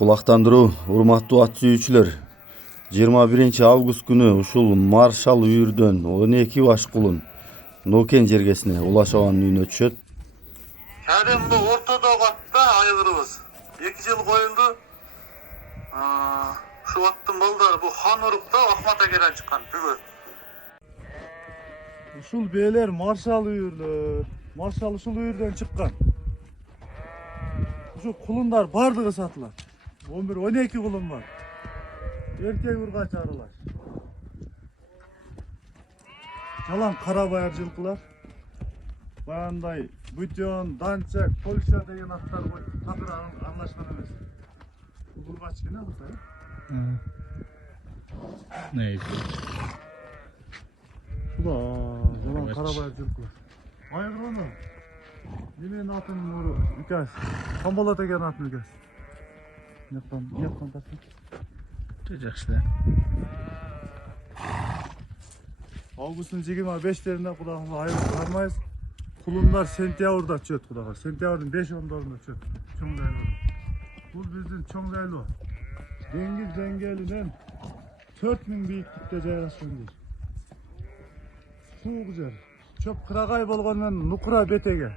Kulактandırуу, урматтуу ат сүйүүчүлөр. 21 август күнү ушул Маршал үйүрдөн 12 баш кулун Нокен жергесине Улаш аванын үйүнө түшөт. Кәдем bu ортодогу атта айылыбыз. 2 жыл коюлду. Şu аттын балдары bu хан урукта Ахмат агерден чыккан бүгө. Ушул бээлер маршал үйүрлөр. Маршал ушул үйүрдөн чыккан. Ушул кулундар бардыгы сатылат. 11-12 кулун бар. Эркек ургач аралаш. Жалаң кара баяр жылкылар. Баяндай Бүтөн, Данчак, Польша деген аттар бой. Такыр аралашкан эмес. Ургач кene кылса. Ne? Шула, жалаң кара баяр жылкылар. Айгырганы. Менин атым муру икәс. Камбала деген атым икәс. Яктан тасын. Жакшы. Августтун 25-леринде кудагы айрып бармайбыз. Кулундар сентябрда чөт кудагы. Сентябрдын 5-10-дорунда чөт. Чоң жайлуу. Бул биздин чоң жайлуу. Деңиз деңгээлинен 4000 бийиктикте жайгашкан жер. Суук жер. Чөп кырагай болгондон нукура бетеге.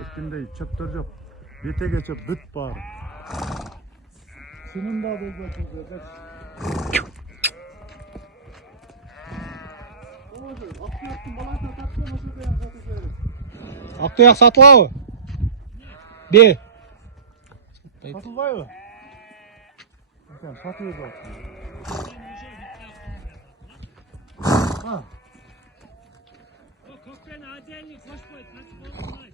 Эткиндей чөптөр жок. Бетеге чөп бүт бар. Сынында болбойт. Актуяк сатылабы? Бе. Сатылбайбы? Сатып бар. Kökten acayip hoş boy, kaç boy.